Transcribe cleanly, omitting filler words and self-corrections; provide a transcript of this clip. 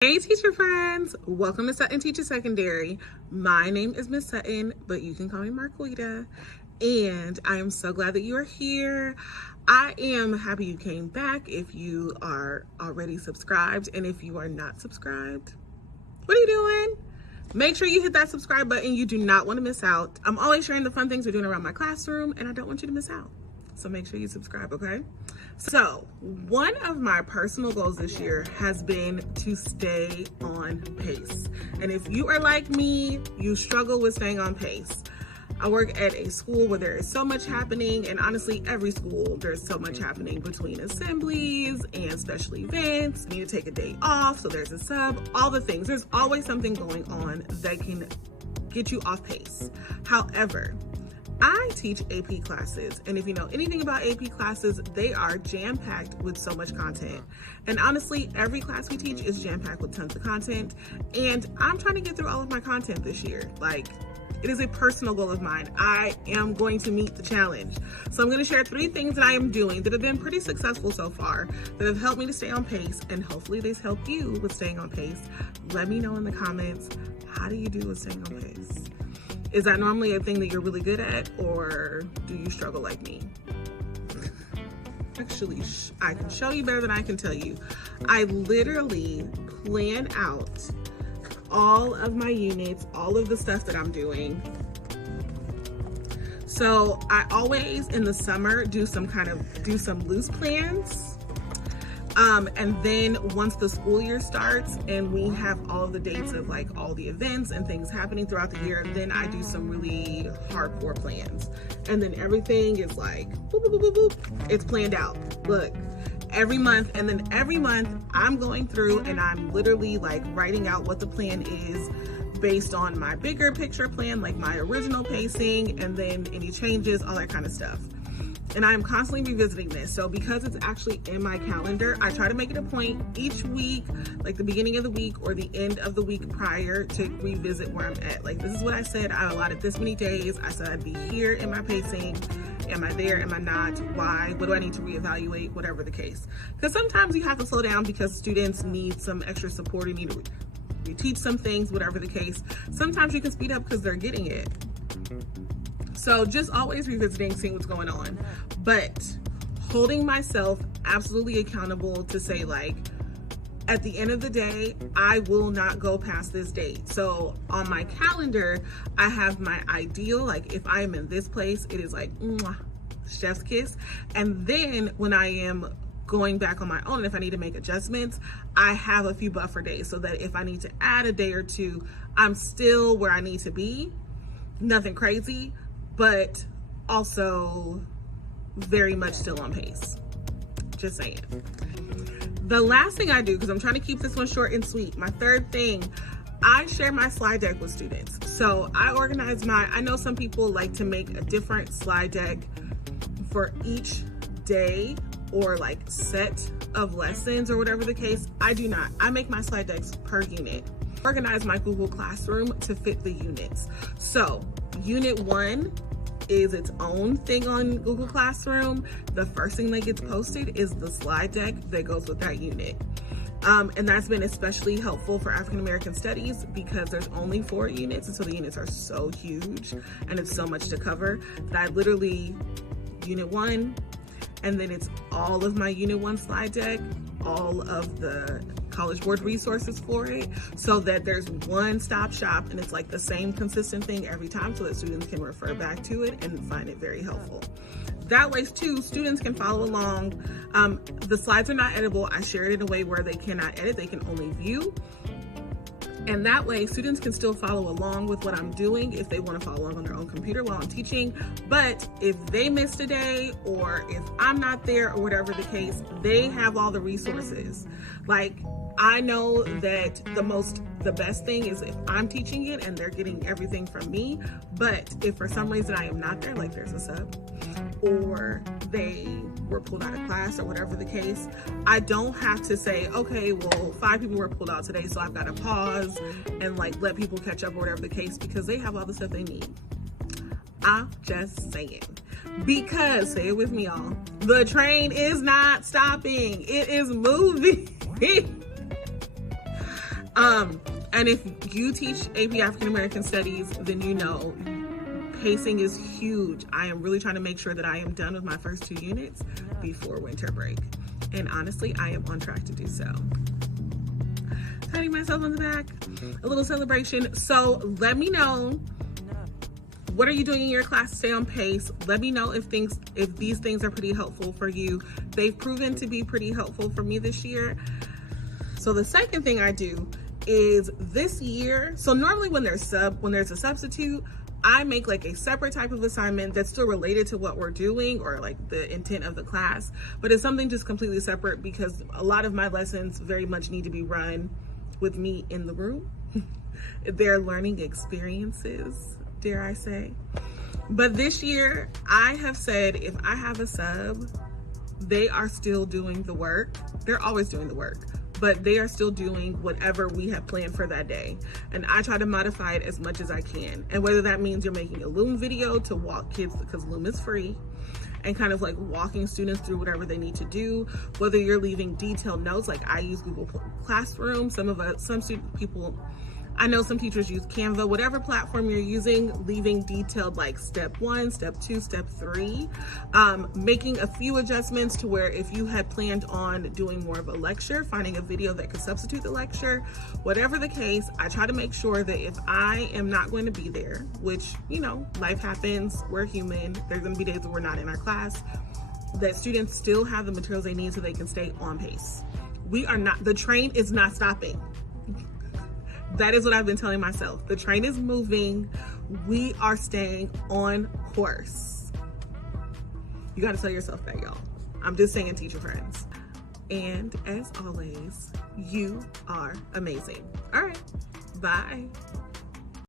Hey teacher friends, welcome to Sutton Teacher Secondary. My name is Miss Sutton, but you can call me MarQuitta, and I am so glad that you are here. I am happy you came back if you are already subscribed, and if you are not subscribed, what are you doing? Make sure you hit that subscribe button. You do not want to miss out. I'm always sharing the fun things we're doing around my classroom, and I don't want you to miss out. So make sure you subscribe, okay? So one of my personal goals this year has been to stay on pace. And if you are like me, you struggle with staying on pace. I work at a school where there is so much happening, and honestly, every school, there's so much happening between assemblies and special events. You need to take a day off, so there's a sub, all the things. There's always something going on that can get you off pace. However, I teach AP classes, and if you know anything about AP classes, they are jam-packed with so much content. And honestly, every class we teach is jam-packed with tons of content, and I'm trying to get through all of my content this year. It is a personal goal of mine. I am going to meet the challenge. So I'm going to share 3 things that I am doing that have been pretty successful so far, that have helped me to stay on pace, and hopefully these help you with staying on pace. Let me know in the comments, how do you do with staying on pace? Is that normally a thing that you're really good at, or do you struggle like me? Actually, I can show you better than I can tell you. I literally plan out all of my units, all of the stuff that I'm doing. So I always in the summer do some loose plans. And then once the school year starts and we have all of the dates of all the events and things happening throughout the year, then I do some really hardcore plans. And then everything is boop, boop, boop, boop, boop. It's planned out. Look, every month, and then every month I'm going through and I'm literally writing out what the plan is based on my bigger picture plan, my original pacing, and then any changes, all that kind of stuff. And I'm constantly revisiting this. So because it's actually in my calendar, I try to make it a point each week, the beginning of the week or the end of the week prior, to revisit where I'm at. This is what I said. I allotted this many days. I said I'd be here in my pacing. Am I there? Am I not? Why? What do I need to reevaluate? Whatever the case. Because sometimes you have to slow down because students need some extra support. You need to reteach some things, whatever the case. Sometimes you can speed up because they're getting it. So just always revisiting, seeing what's going on, but holding myself absolutely accountable to say at the end of the day, I will not go past this date. So on my calendar, I have my ideal, if I am in this place, it is mwah, chef's kiss. And then when I am going back on my own, and if I need to make adjustments, I have a few buffer days so that if I need to add a day or two, I'm still where I need to be. Nothing crazy, but also very much still on pace. Just saying. The last thing I do, because I'm trying to keep this one short and sweet, my third thing, I share my slide deck with students. So I organize I know some people like to make a different slide deck for each day or set of lessons or whatever the case. I do not. I make my slide decks per unit. Organize my Google Classroom to fit the units. So Unit 1 is its own thing on Google Classroom. The first thing that gets posted is the slide deck that goes with that unit. And that's been especially helpful for African American Studies because there's only 4 units, and so the units are so huge and it's so much to cover that I literally, Unit 1, and then it's all of my Unit 1 slide deck, all of the College Board resources for it, so that there's one stop shop and it's the same consistent thing every time so that students can refer back to it and find it very helpful. That way too, students can follow along. The slides are not editable. I share it in a way where they cannot edit, they can only view. And that way students can still follow along with what I'm doing if they want to follow along on their own computer while I'm teaching. But if they missed a day or if I'm not there or whatever the case, they have all the resources. I know that the best thing is if I'm teaching it and they're getting everything from me, but if for some reason I am not there, there's a sub, or they were pulled out of class or whatever the case, I don't have to say, okay, well, 5 people were pulled out today, so I've got to pause and let people catch up or whatever the case, because they have all the stuff they need. I'm just saying. Because, say it with me, y'all, the train is not stopping. It is moving. And if you teach AP African American Studies, then you know pacing is huge. I am really trying to make sure that I am done with my first 2 units before winter break. And honestly, I am on track to do so. Patting myself on the back, a little celebration. So let me know, what are you doing in your class to stay on pace? Let me know if these things are pretty helpful for you. They've proven to be pretty helpful for me this year. So the second thing I do is this year, so normally when there's a substitute, I make like a separate type of assignment that's still related to what we're doing or like the intent of the class, but it's something just completely separate because a lot of my lessons very much need to be run with me in the room. They're learning experiences, dare I say. But this year, I have said if I have a sub, they are still doing the work. They're always doing the work, but they are still doing whatever we have planned for that day. And I try to modify it as much as I can. And whether that means you're making a Loom video to walk kids, because Loom is free, and kind of like walking students through whatever they need to do, whether you're leaving detailed notes, like I use Google Classroom, I know some teachers use Canva, whatever platform you're using, leaving detailed like step 1, step 2, step 3, making a few adjustments to where if you had planned on doing more of a lecture, finding a video that could substitute the lecture, whatever the case, I try to make sure that if I am not going to be there, which, you know, life happens, we're human, there's gonna be days that we're not in our class, that students still have the materials they need so they can stay on pace. The train is not stopping. That is what I've been telling myself. The train is moving. We are staying on course. You got to tell yourself that, y'all. I'm just saying, teacher friends. And as always, you are amazing. All right, bye.